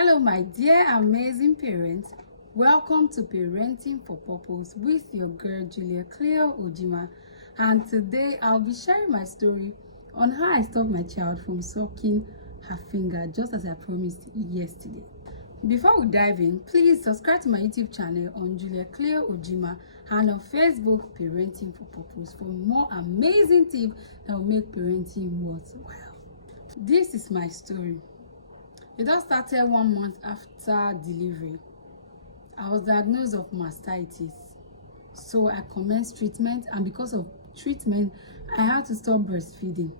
Hello, my dear amazing parents. Welcome to Parenting for Purpose with your girl Julia Cleo Ojima. And today I'll be sharing my story on how I stopped my child from sucking her finger, just as I promised yesterday. Before we dive in, please subscribe to my YouTube channel on Julia Cleo Ojima and on Facebook Parenting for Purpose for more amazing tips that will make parenting worthwhile. This is my story. It all started 1 month after delivery. I was diagnosed of mastitis. So I commenced treatment, and because of treatment, I had to stop breastfeeding.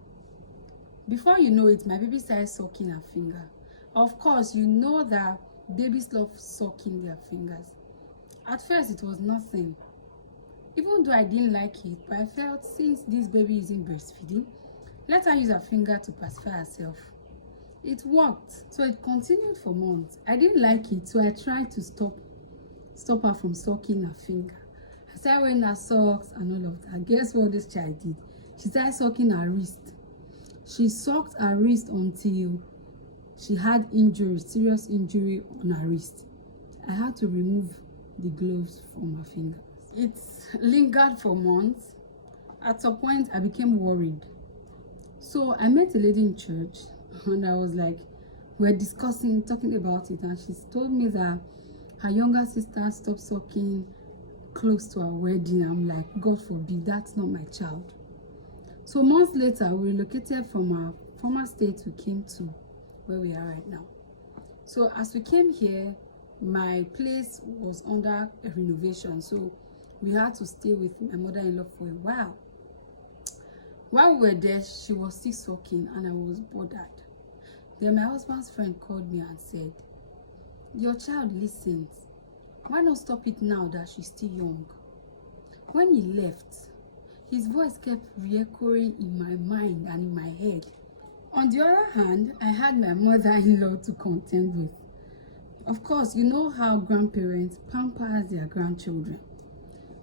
Before you know it, my baby started sucking her finger. Of course, you know that babies love sucking their fingers. At first, it was nothing. Even though I didn't like it, but I felt since this baby isn't breastfeeding, let her use her finger to pacify herself. It worked, so it continued for months. I didn't like it, so I tried to stop her from sucking her finger. I started wearing her socks and all of that. Guess what this child did? She started sucking her wrist. She sucked her wrist until she had injury, serious injury on her wrist. I had to remove the gloves from her fingers. It lingered for months. At some point, I became worried. So I met a lady in church, and I was like, we're talking about it, and she told me that her younger sister stopped sucking close to her wedding. I'm like, God forbid, that's not my child. So months later, we relocated from our former state. We came to where we are right now. So as we came here, my place was under a renovation, so we had to stay with my mother-in-law for a while. While we were there, she was still sucking, and I was bothered. Then my husband's friend called me and said, your child listens. Why not stop it now that she's still young? When he left, his voice kept re-echoing in my mind and in my head. On the other hand, I had my mother-in-law to contend with. Of course, you know how grandparents pamper their grandchildren.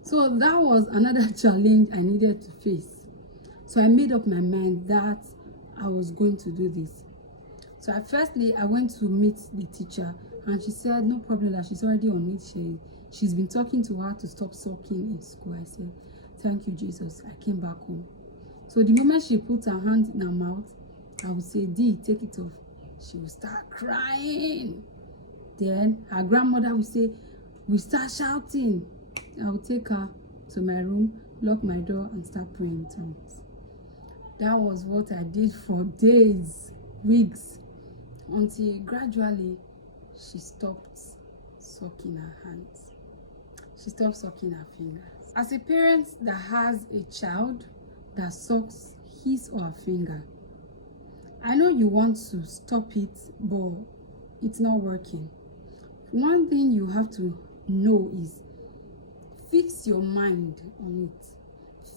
So that was another challenge I needed to face. So I made up my mind that I was going to do this. So firstly, I went to meet the teacher, and she said no problem, that she's already on it. She's been talking to her to stop sucking in school. I said, thank you, Jesus. I came back home. So the moment she put her hand in her mouth, I would say, Dee, take it off. She would start crying. Then her grandmother would say, we start shouting. I would take her to my room, lock my door, and start praying in tongues. That was what I did for days, weeks, until gradually she stopped sucking her hands. She stopped sucking her fingers. As a parent that has a child that sucks his or her finger, I know you want to stop it, but it's not working. One thing you have to know is fix your mind on it.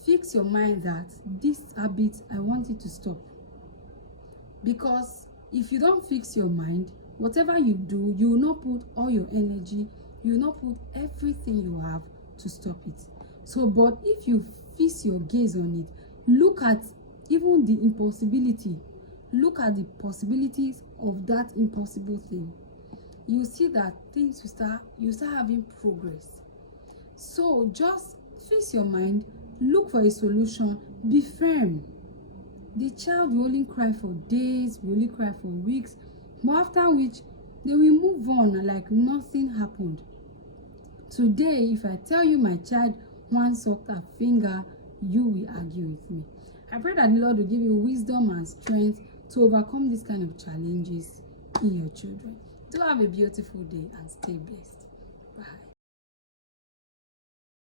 Fix your mind that this habit, I want it to stop. Because if you don't fix your mind, whatever you do, you will not put all your energy, you will not put everything you have to stop it. So, but if you fix your gaze on it, look at even the impossibility, look at the possibilities of that impossible thing, you see that things you start having progress. So just fix your mind, look for a solution, be firm. The child will only cry for days, will only cry for weeks, but after which they will move on like nothing happened. Today, if I tell you my child once sucked her finger, you will argue with me. I pray that the Lord will give you wisdom and strength to overcome these kind of challenges in your children. Do have a beautiful day and stay blessed. Bye.